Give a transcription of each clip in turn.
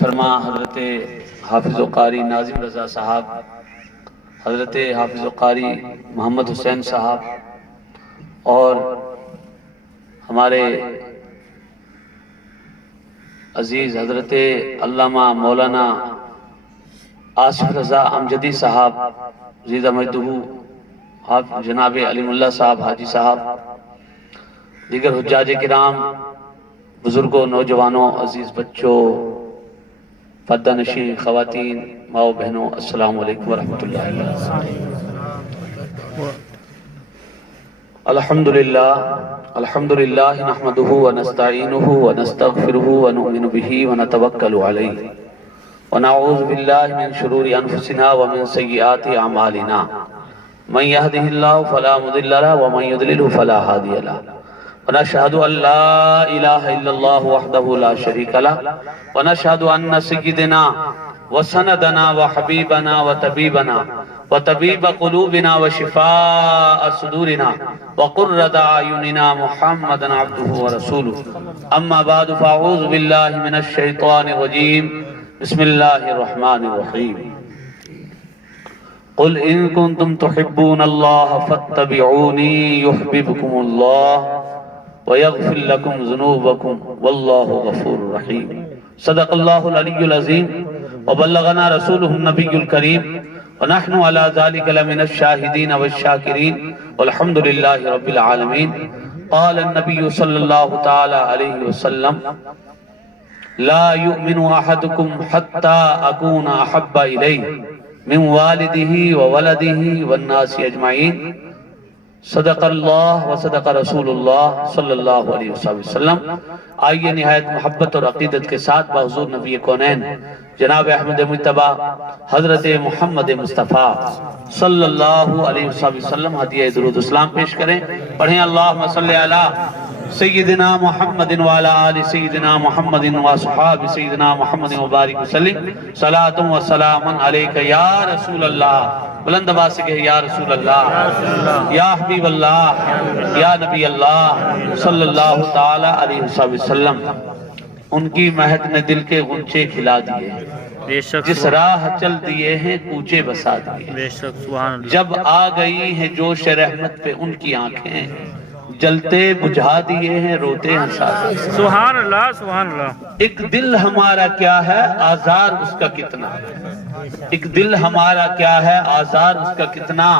فرما حضرت حافظ و قاری ناظم رضا صاحب، حضرت حافظ و قاری محمد حسین صاحب اور ہمارے عزیز حضرت علامہ مولانا آصف رضا امجدی صاحب زیدہ مجدہ، جناب علیم اللہ صاحب حاجی صاحب، دیگر حجاج کرام، بزرگوں، نوجوانوں، عزیز بچوں، پردہ نشین خواتین، ماؤں بہنوں، السلام علیکم ورحمۃ اللہ وبرکاتہ۔ الحمدللہ نحمده ونستعینه ونستغفره ونؤمن به ونتوکل علیہ ونعوذ باللہ من شرور انفسنا ومن سیئات اعمالنا، من يهده الله فلا مضل له ومن يضلل فلا هادي له، ونشهد ان لا اله الا الله وحده لا شريك له، ونشهد ان سيدنا وسندنا وحبيبنا وطبيبنا وطبيب قلوبنا وشفاء صدورنا وقرة اعيننا محمدا عبده ورسوله، اما بعد فاعوذ بالله من الشيطان الرجيم، بسم الله الرحمن الرحيم۔ قل ان كنتم تحبون الله فاتبعوني يحببكم الله ويغفر لكم ذنوبكم والله غفور رحيم۔ صدق الله العلي العظيم وبلغنا رسوله النبي الكريم ونحن على ذلك لمن الشاهدين والشاكرين والحمد لله رب العالمين۔ قال النبي صلى الله تعالى عليه وسلم: لا يؤمن أحدكم حتى أكون أحب إليه من والده وولده والناس اجمعین۔ صدق اللہ و صدق رسول اللہ صلی اللہ علیہ وسلم۔ آئیے نہایت محبت اور عقیدت کے ساتھ بحضور نبی کونین جناب احمد مجتبی حضرت محمد مصطفیٰ صلی اللہ علیہ وسلم ہدیہ درود اسلام پیش کریں۔ پڑھیں اللہم صلی علی سیدنا محمد وعلی آل سیدنا محمد وصحاب سیدنا محمد مبارک وسلم۔ صلاۃ و سلام علیک یا رسول اللہ، بلند آواز سے کہے یا رسول اللہ، یا حبیب اللہ، یا نبی اللہ صلی اللہ تعالی علیہ وسلم۔ ان کی مہک نے دل کے غنچے کھلا دیے، جس راہ چل دیے ہیں کوچے بسا دیے، جب آ گئی ہیں جوش رحمت پہ ان کی آنکھیں، جلتے بجھا دیے ہیں روتے ہنسا دیے۔ سبحان اللہ سبحان اللہ۔ ایک دل ہمارا کیا ہے آزار اس کا کتنا، ایک دل ہمارا کیا ہے آزار اس کا کتنا،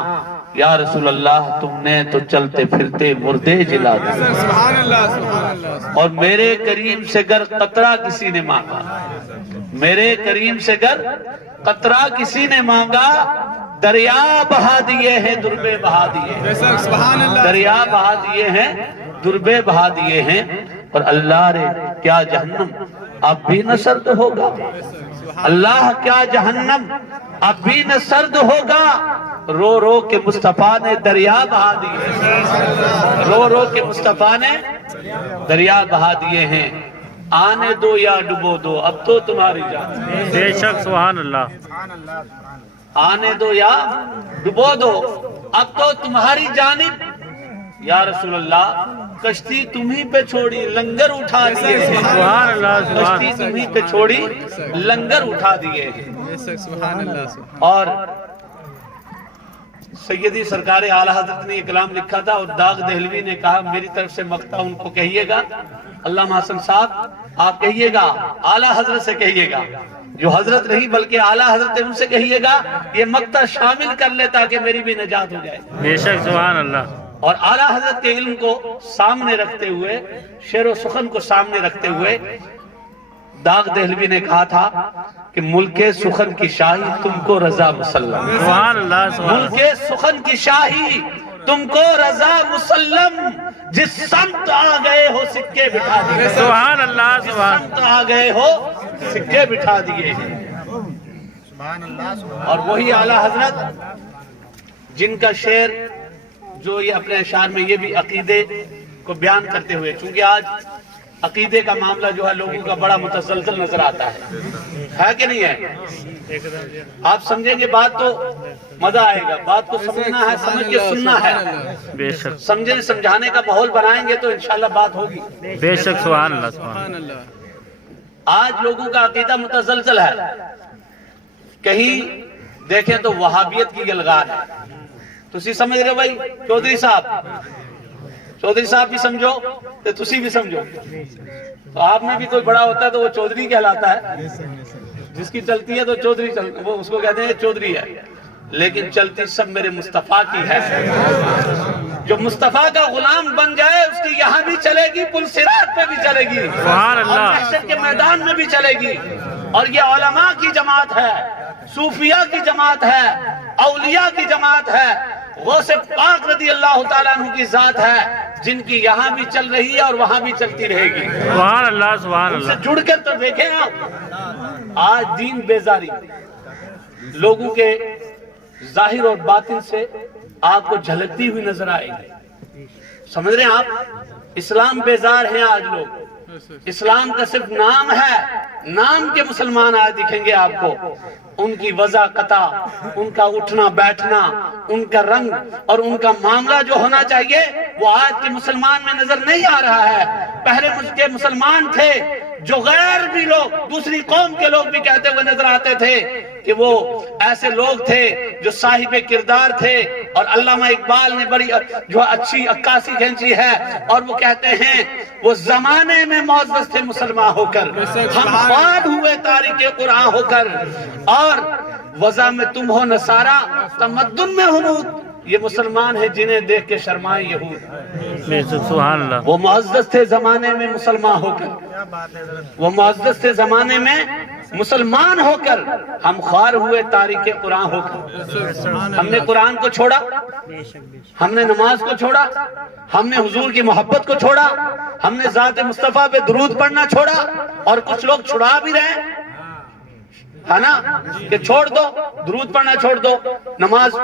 یا رسول اللہ تم نے تو چلتے پھرتے مردے جلا دیے۔ سبحان اللہ سبحان اللہ۔ اور میرے کریم سے گر قطرہ کسی نے مانگا، میرے کریم سے گر قطرہ کسی نے مانگا، دریا بہا دیے ہیں دربے بہا دیے ہیں، سبحان اللہ۔ دریا بہا دیے ہیں دربے بہا دیے ہیں۔ اور اللہ رے کیا جہنم اب بھی نہ سرد ہوگا، اللہ کیا جہنم اب بھی نہ سرد ہوگا، رو رو کے مصطفیٰ نے دریا بہا دیے، رو رو کے مصطفیٰ نے دریا بہا دیے ہیں۔ آنے دو یا ڈبو دو اب تو تمہاری جان، بے شک سبحان اللہ۔ آنے دو یا ڈبو دو اب تو تمہاری جانب، یا رسول اللہ کشتی تمہیں پہ چھوڑی لنگر اٹھا دیے ہیں، سبحان اللہ سبحان کشتی تمہیں پہ چھوڑی لنگر اٹھا دیے ہیں۔ سبحان اللہ۔ اور سیدی سرکار اعلیٰ حضرت نے یہ کلام لکھا تھا، اور داغ دہلوی نے کہا میری طرف سے مقطع ان کو کہیے گا، علامہ حسن صاحب آپ کہیے گا، اعلیٰ حضرت سے کہیے گا، جو حضرت نہیں بلکہ اعلیٰ حضرت ان سے کہیے گا یہ مقطع شامل کر لے تاکہ میری بھی نجات ہو جائے۔ بے شک سبحان اللہ۔ اور اعلیٰ حضرت کے علم کو سامنے رکھتے ہوئے، شعر و سخن کو سامنے رکھتے ہوئے داغ دہلوی نے کہا تھا کہ ملک سخن کی شاہی تم کو رضا مسلم، سبحان اللہ سبحان اللہ۔ ملک سخن کی شاہی تم کو رضا مسلم، جس سمت آ گئے ہو سکے بٹھا دیے، سبحان اللہ سبحان سمت آ گئے ہو سکے بٹھا دیے۔ اور وہی اعلیٰ حضرت جن کا شعر جو یہ اپنے اشعار میں یہ بھی عقیدے کو بیان کرتے ہوئے، چونکہ آج عقیدے کا معاملہ جو ہے لوگوں کا بڑا متزلزل نظر آتا ہے کہ نہیں ہے؟ آپ سمجھیں گے بات تو مزہ آئے گا، بات کو سمجھنا ہے، سمجھ کے سننا ہے، بے شک سمجھنے سمجھانے کا ماحول بنائیں گے تو انشاءاللہ بات ہوگی۔ بے شک سبحان اللہ سبحان سبحان اللہ۔ آج لوگوں کا عقیدہ متزلزل ہے، کہیں دیکھیں تو وہابیت کی گلگار ہے. تسی سمجھ رہے بھائی چودھری صاحب بھی سمجھو تو تسی بھی سمجھو. تو آپ میں بھی کوئی بڑا ہوتا ہے تو وہ چودھری کہلاتا ہے، جس کی چلتی ہے تو چودھری وہ اس کو کہتے ہیں چودھری ہے، لیکن چلتی سب میرے مصطفیٰ کی ہے. جو مصطفیٰ کا غلام بن جائے اس کی یہاں بھی چلے گی، پل صراط پہ بھی چلے گی، سبحان اللہ، اور محشر کے میدان میں بھی چلے گی. اور یہ علماء کی جماعت ہے، صوفیاء کی جماعت ہے، اولیاء کی جماعت ہے، غوث پاک رضی اللہ تعالیٰ عنہ کی ذات ہے، جن کی یہاں بھی چل رہی ہے اور وہاں بھی چلتی رہے گی. سبحان اللہ، سبحان ان سے اللہ. جڑ کر تو دیکھیں آپ. آج دین بیزاری لوگوں کے ظاہر اور باطن سے آپ کو جھلکتی ہوئی نظر آئے گی. سمجھ رہے ہیں آپ؟ اسلام بیزار ہیں آج لوگ. اسلام کا صرف نام ہے، نام کے مسلمان آج دکھیں گے آپ کو. ان کی وضاقتہ، ان کا اٹھنا بیٹھنا، ان کا رنگ اور ان کا معاملہ جو ہونا چاہیے وہ آج کے مسلمان میں نظر نہیں آ رہا ہے. پہلے کے مسلمان تھے جو غیر بھی لوگ، دوسری قوم کے لوگ بھی کہتے ہوئے نظر آتے تھے کہ وہ ایسے لوگ تھے جو صاحب کردار تھے. اور علامہ اقبال نے بڑی جو اچھی عکاسی کھینچی ہے اور وہ کہتے ہیں وہ زمانے میں معزز تھے مسلمان ہو کر، ہم خواب ہوئے تاریخ قرآن ہو کر، اور وضع میں تم ہو نصارہ تمدن میں حنود. یہ مسلمان ہیں جنہیں دیکھ کے شرمائے یہود. بے شک، سبحان اللہ. وہ معزز تھے زمانے میں مسلمان ہو کر، وہ معزز تھے زمانے میں مسلمان ہو کر، ہم خوار ہوئے تاریخ قرآن ہو کر. ہم نے قرآن کو چھوڑا، ہم نے نماز کو چھوڑا، ہم نے حضور کی محبت کو چھوڑا، ہم نے ذات مصطفیٰ پہ درود پڑھنا چھوڑا. اور کچھ لوگ چھڑا بھی رہے ہیں، ہے نا، کہ چھوڑ دو، درود پڑھنا چھوڑ دو، نماز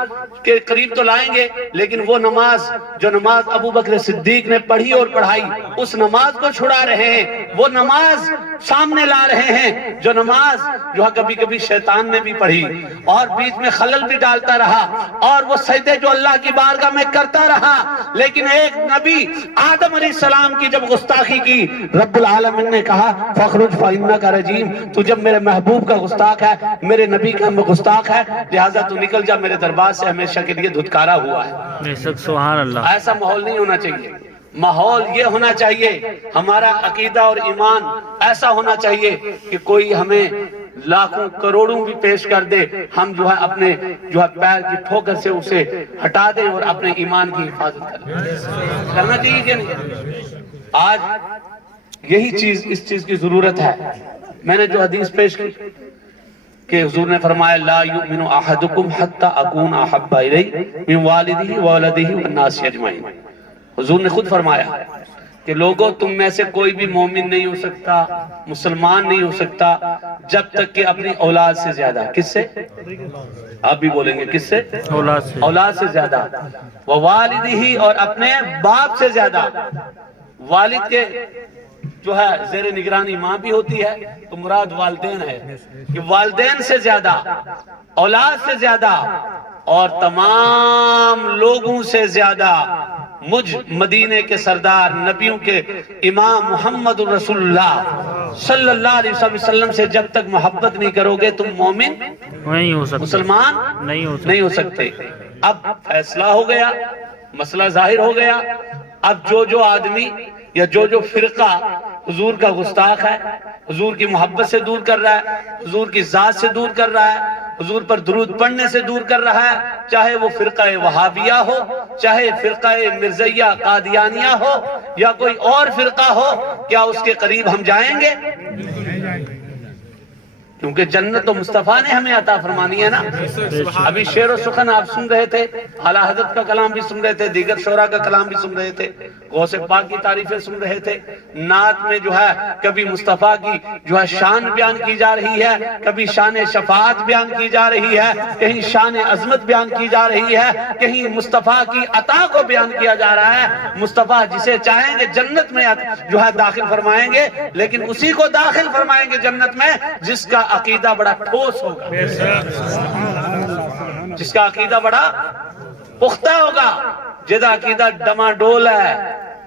کے قریب تو لائیں گے، لیکن وہ نماز جو نماز ابو بکر صدیق نے پڑھی اور پڑھائی اس نماز کو چھڑا رہے ہیں. وہ نماز سامنے لا رہے ہیں جو نماز جو کبھی کبھی شیطان نے بھی پڑھی اور بیچ میں خلل بھی ڈالتا رہا، اور وہ سجدے جو اللہ کی بارگاہ میں کرتا رہا. لیکن ایک نبی آدم علیہ السلام کی جب گستاخی کی، رب العالمین نے کہا فخرج فإنک رجیم، تو جب میرے محبوب کا گستاخ ہے، میرے نبی کا گستاخ ہے، لہٰذا تو نکل جا، میرے دربار سے ہمیشہ کے لیے دھتکارا ہوا ہے. بے شک، سبحان اللہ. ایسا ماحول نہیں ہونا چاہیے. ماحول یہ ہونا چاہیے، ہمارا عقیدہ اور ایمان ایسا ہونا چاہیے کہ کوئی ہمیں لاکھوں کروڑوں بھی پیش کر دے، ہم جو ہے اپنے جو ہے پیر کی ٹھوکر سے اسے ہٹا دیں اور اپنے ایمان کی حفاظت کریں. کرنا چاہیے کہ نہیں؟ آج یہی چیز، اس چیز کی ضرورت ہے. میں نے جو حدیث پیش کی کہ حضور نے فرمایا لا یؤمن احدکم حتی اکون احب الیہ من والدہ وولدہ والناس اجمعین. حضور نے خود فرمایا کہ لوگوں تم میں سے کوئی بھی مومن نہیں ہو سکتا، مسلمان نہیں ہو سکتا جب تک کہ اپنی اولاد سے زیادہ. کس سے؟ آپ بھی بولیں گے کس سے؟ اولاد سے. اولاد سے زیادہ، ووالدہ اور اپنے باپ سے زیادہ. والد کے جو ہے زیر نگرانی ماں بھی ہوتی ہے تو مراد والدین ہے کہ والدین سے زیادہ، اولاد سے زیادہ اور تمام لوگوں سے زیادہ مجھ مدینے کے سردار نبیوں کے امام محمد رسول اللہ صلی اللہ علیہ وسلم سے جب تک محبت نہیں کرو گے تم مومن نہیں ہو سکتا، مسلمان نہیں ہو سکتے. اب فیصلہ ہو گیا، مسئلہ ظاہر ہو گیا. اب جو آدمی یا جو فرقہ حضور کا گستاخ ہے، حضور کی محبت سے دور کر رہا ہے، حضور کی ذات سے دور کر رہا ہے، حضور پر درود پڑھنے سے دور کر رہا ہے، چاہے وہ فرقہ وہابیہ ہو، چاہے فرقہ مرزیہ قادیانیہ ہو یا کوئی اور فرقہ ہو، کیا اس کے قریب ہم جائیں گے؟ کیونکہ جنت تو مصطفیٰ نے ہمیں عطا فرمانی ہے نا. ابھی شعر و سخن آپ سن رہے تھے، اعلیٰ حضرت کا کلام بھی سن رہے تھے، دیگر شعراء کا کلام بھی سن رہے تھے، غوث پاک کی تعریفیں سن رہے تھے. نعت میں جو ہے کبھی مصطفیٰ کی جو ہے شان بیان کی جا رہی ہے، کبھی شان شفاعت بیان کی جا رہی ہے، کہیں شان عظمت بیان کی جا رہی ہے، کہیں مصطفیٰ کی عطا کو بیان کیا جا رہا ہے. مصطفیٰ جسے چاہیں گے جنت میں جو ہے داخل فرمائیں گے، لیکن اسی کو داخل فرمائیں گے جنت میں جس کا عقیدہ بڑا ٹھوس ہوگا، جس کا عقیدہ بڑا پختہ ہوگا. جدا عقیدہ ڈما ڈول ہے،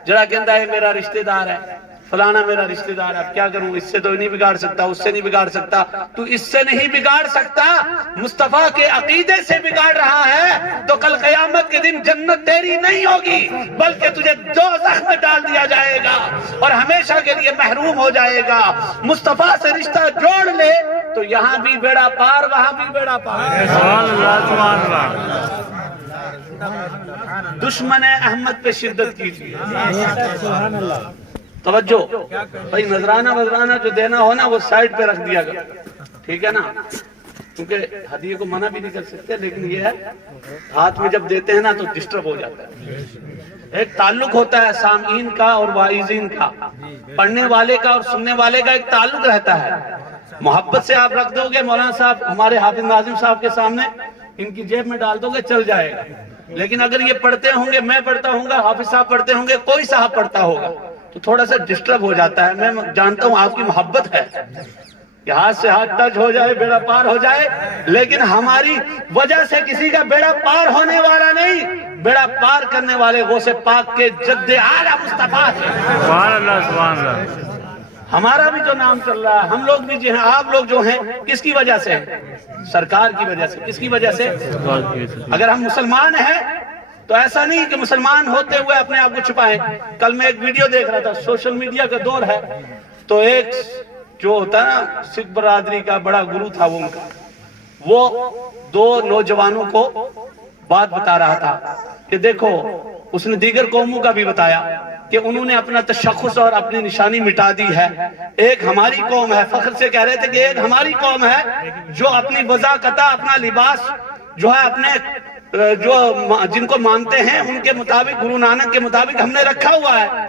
جڑا کہندا ہے میرا رشتہ دار ہے، فلانا میرا رشتہ دار، اب کیا کروں، اس سے تو نہیں بگاڑ سکتا، اس سے نہیں بگاڑ سکتا. تو اس سے نہیں بگاڑ سکتا، مصطفیٰ کے عقیدے سے بگاڑ رہا ہے تو کل قیامت کے دن جنت تیری نہیں ہوگی بلکہ تجھے دوزخ میں ڈال دیا جائے گا اور ہمیشہ کے لیے محروم ہو جائے گا. مصطفیٰ سے رشتہ جوڑ لے تو یہاں بھی بیڑا پار، وہاں بھی بیڑا پار. سبحان اللہ سبحان اللہ. دشمن احمد پہ شدت کیجیے. توجہ بھائی، نذرانہ جو دینا ہو نا وہ سائڈ پہ رکھ دیا گا، ٹھیک ہے نا، کیونکہ ہدیے کو منع بھی نہیں کر سکتے، لیکن یہ ہے ہاتھ میں جب دیتے ہیں نا تو ڈسٹرب ہو جاتا ہے. ایک تعلق ہوتا ہے سامعین کا اور واعظین کا، پڑھنے والے کا اور سننے والے کا ایک تعلق رہتا ہے. محبت سے آپ رکھ دو گے، مولانا صاحب ہمارے حافظ ناظم صاحب کے سامنے ان کی جیب میں ڈال دو گے، چل جائے گا. لیکن اگر یہ پڑھتے ہوں گے، میں پڑھتا ہوں گا، حافظ صاحب پڑھتے ہوں گے، کوئی صاحب پڑھتا ہوگا تو تھوڑا سا ڈسٹرب ہو جاتا ہے. میں جانتا ہوں آپ کی محبت ہے کہ ہاتھ سے ہاتھ ٹچ ہو جائے، بیڑا پار ہو جائے، لیکن ہماری وجہ سے کسی کا بیڑا پار ہونے والا نہیں، بیڑا پار کرنے والے غوث پاک کے جد اعلیٰ مصطفیٰ سے. سبحان اللہ سبحان اللہ. ہمارا بھی جو نام چل رہا ہے، ہم لوگ بھی جو ہیں، آپ لوگ جو ہیں، کس کی وجہ سے؟ سرکار کی وجہ سے. کس کی وجہ سے؟ اگر ہم مسلمان ہیں تو ایسا نہیں کہ مسلمان ہوتے ہوئے اپنے آپ کو چھپائیں. کل میں ایک ویڈیو دیکھ رہا تھا، سوشل میڈیا کا دور ہے، تو ایک جو ہوتا ہے نا سکھ برادری کا بڑا گرو تھا وہ ان کا، وہ دو نوجوانوں کو بات بتا رہا تھا کہ دیکھو، اس نے دیگر قوموں کا بھی بتایا کہ انہوں نے اپنا تشخص اور اپنی نشانی مٹا دی ہے. ایک ہماری قوم ہے، فخر سے کہہ رہے تھے کہ ایک ہماری قوم ہے جو اپنی وضاقتہ، اپنا لباس جو ہے اپنے جو جن کو مانتے ہیں ان کے مطابق، گرو نانک کے مطابق ہم نے رکھا ہوا ہے.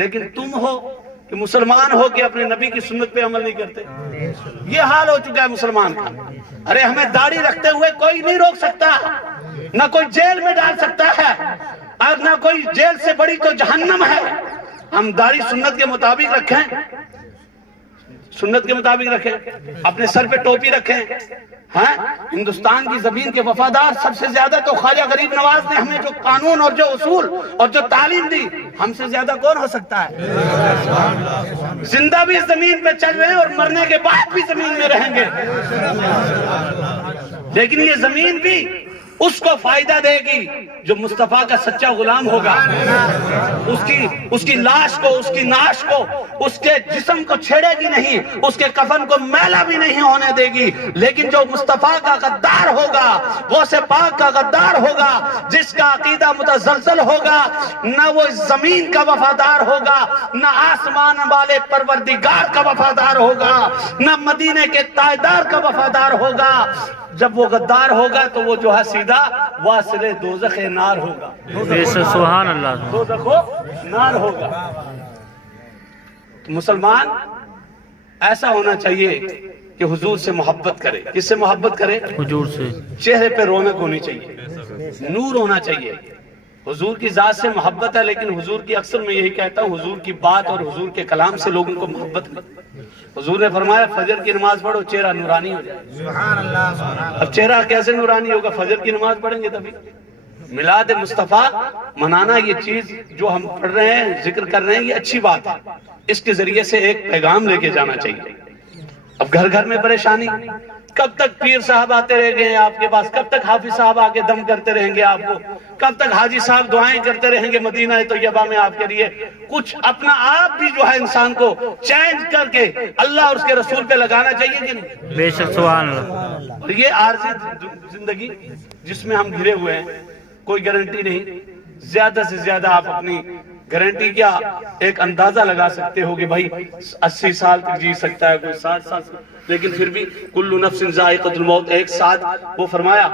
لیکن تم ہو کہ مسلمان ہو کہ اپنے نبی کی سنت پہ عمل نہیں کرتے. یہ حال ہو چکا ہے مسلمان کا. ارے ہمیں داڑھی رکھتے ہوئے کوئی نہیں روک سکتا، نہ کوئی جیل میں ڈال سکتا ہے، اور نہ کوئی جیل سے بڑی تو جہنم ہے. ہم داڑھی سنت کے مطابق رکھیں، سنت کے مطابق رکھیں، اپنے سر پہ ٹوپی رکھیں. ہاں، ہندوستان کی زمین کے وفادار سب سے زیادہ تو خواجہ غریب نواز نے ہمیں جو قانون اور جو اصول اور جو تعلیم دی، ہم سے زیادہ کون ہو سکتا ہے؟ زندہ بھی زمین پہ چل رہے ہیں اور مرنے کے بعد بھی زمین میں رہیں گے. لیکن یہ زمین بھی اس کو فائدہ دے گی جو مصطفیٰ کا سچا غلام ہوگا. اس کی لاش کو، اس کی ناش کو، اس کے جسم کو چھیڑے گی نہیں، اس کے کفن کو میلا بھی نہیں ہونے دے گی. لیکن جو مصطفیٰ کا غدار ہوگا، غوث پاک کا غدار ہوگا، جس کا عقیدہ متزلزل ہوگا، نہ وہ زمین کا وفادار ہوگا، نہ آسمان والے پروردگار کا وفادار ہوگا، نہ مدینے کے تاجدار کا وفادار ہوگا. جب وہ غدار ہوگا تو وہ جو ہے سیدھا واصل دوزخ نار ہوگا. سبحان اللہ. دوزخ نار ہوگا. تو مسلمان ایسا ہونا چاہیے کہ حضور سے محبت کرے. کس سے محبت کرے؟ حضور سے. چہرے پہ رونق ہونی چاہیے، نور ہونا چاہیے. حضور کی ذات سے محبت ہے، لیکن حضور کی اکثر میں یہی کہتا ہوں، حضور کی بات اور حضور کے کلام سے لوگوں کو محبت نہیں. حضور نے فرمایا فجر کی نماز پڑھو، چہرہ نورانی ہو جائے. اب چہرہ کیسے نورانی ہوگا؟ فجر کی نماز پڑھیں گے تبھی. میلاد مصطفیٰ منانا، یہ چیز جو ہم پڑھ رہے ہیں، ذکر کر رہے ہیں، یہ اچھی بات ہے. اس کے ذریعے سے ایک پیغام لے کے جانا چاہیے. اب گھر گھر میں پریشانی، کب تک پیر صاحب آتے رہ گئے ہیں آپ کے پاس؟ کب تک حافظ صاحب آ کے دم کرتے رہیں گے آپ کو؟ کب تک حاجی صاحب دعائیں کرتے رہیں گے مدینہ طیبہ میں آپ کے لیے؟ کچھ اپنا آپ بھی جو ہے انسان کو چینج کر کے اللہ اور اس کے رسول پہ لگانا چاہیے کہ نہیں؟ بے شک سبحان اللہ. اور یہ عارضی زندگی جس میں ہم گھرے ہوئے ہیں، کوئی گارنٹی نہیں. زیادہ سے زیادہ آپ اپنی گارنٹی کیا ایک اندازہ لگا سکتے ہو کہ بھائی 80 سال تک جی سکتا ہے، کوئی 60 سال، لیکن پھر بھی کل نفس ذائقۃ الموت. ایک ساتھ وہ فرمایا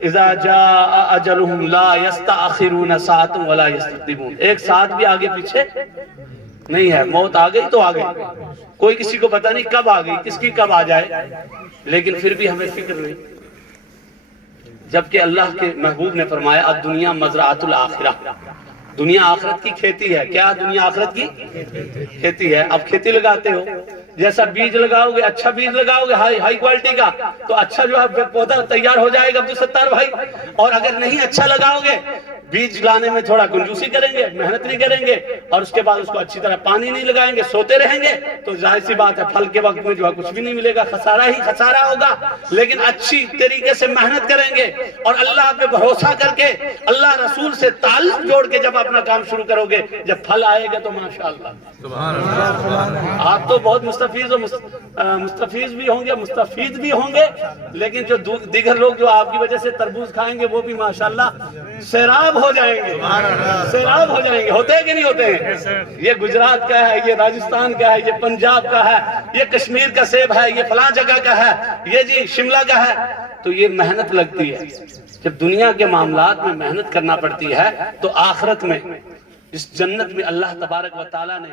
اذا جاء اجلهم لا يستأخرون ساعة ولا يستقدمون. ایک ساتھ بھی آگے پیچھے نہیں ہے. موت آ گئی تو آ گئی، کوئی کسی کو پتہ نہیں کب آ گئی، کس کی کب آ جائے. لیکن پھر بھی ہمیں فکر نہیں، جبکہ اللہ کے محبوب نے فرمایا الدنیا مزرعۃ الآخرہ. دنیا آخرت کی کھیتی ہے. کیا دنیا آخرت کی کھیتی ہے؟ اب کھیتی لگاتے ہو، جیسا بیج لگاؤ گے، اچھا بیج لگاؤ گے ہائی کوالٹی کا، تو اچھا جو ہے پودا تیار ہو جائے گا عبدالستار بھائی. اور اگر نہیں اچھا لگاؤ گے بیج لانے میں تھوڑا کنجوسی کریں گے، محنت نہیں کریں گے، اور اس کے بعد اس کو اچھی طرح پانی نہیں لگائیں گے، سوتے رہیں گے، تو ظاہر سی بات ہے پھل کے وقت میں جو ہے کچھ بھی نہیں ملے گا، خسارہ ہی خسارہ ہوگا۔ لیکن اچھی طریقے سے محنت کریں گے اور اللہ پہ بھروسہ کر کے اللہ رسول سے تعلق جوڑ کے جب اپنا کام شروع کرو گے، جب پھل آئے گا تو ماشاءاللہ آپ تو بہت مستفیض بھی ہوں گے، مستفید بھی ہوں گے، لیکن جو دیگر لوگ جو آپ کی وجہ سے تربوز کھائیں گے وہ بھی ماشاءاللہ سیراب ہو جائیں گے، سیراب ہو جائیں گے۔ ہوتے ہیں کہ نہیں ہوتے ہیں؟ یہ گجرات کا ہے، یہ راجستھان کا ہے، یہ پنجاب کا ہے، یہ کشمیر کا سیب ہے، یہ فلاں جگہ کا ہے، یہ جی شملہ کا ہے۔ تو یہ محنت لگتی ہے۔ جب دنیا کے معاملات میں محنت کرنا پڑتی ہے تو آخرت میں اس جنت میں اللہ تبارک و تعالیٰ نے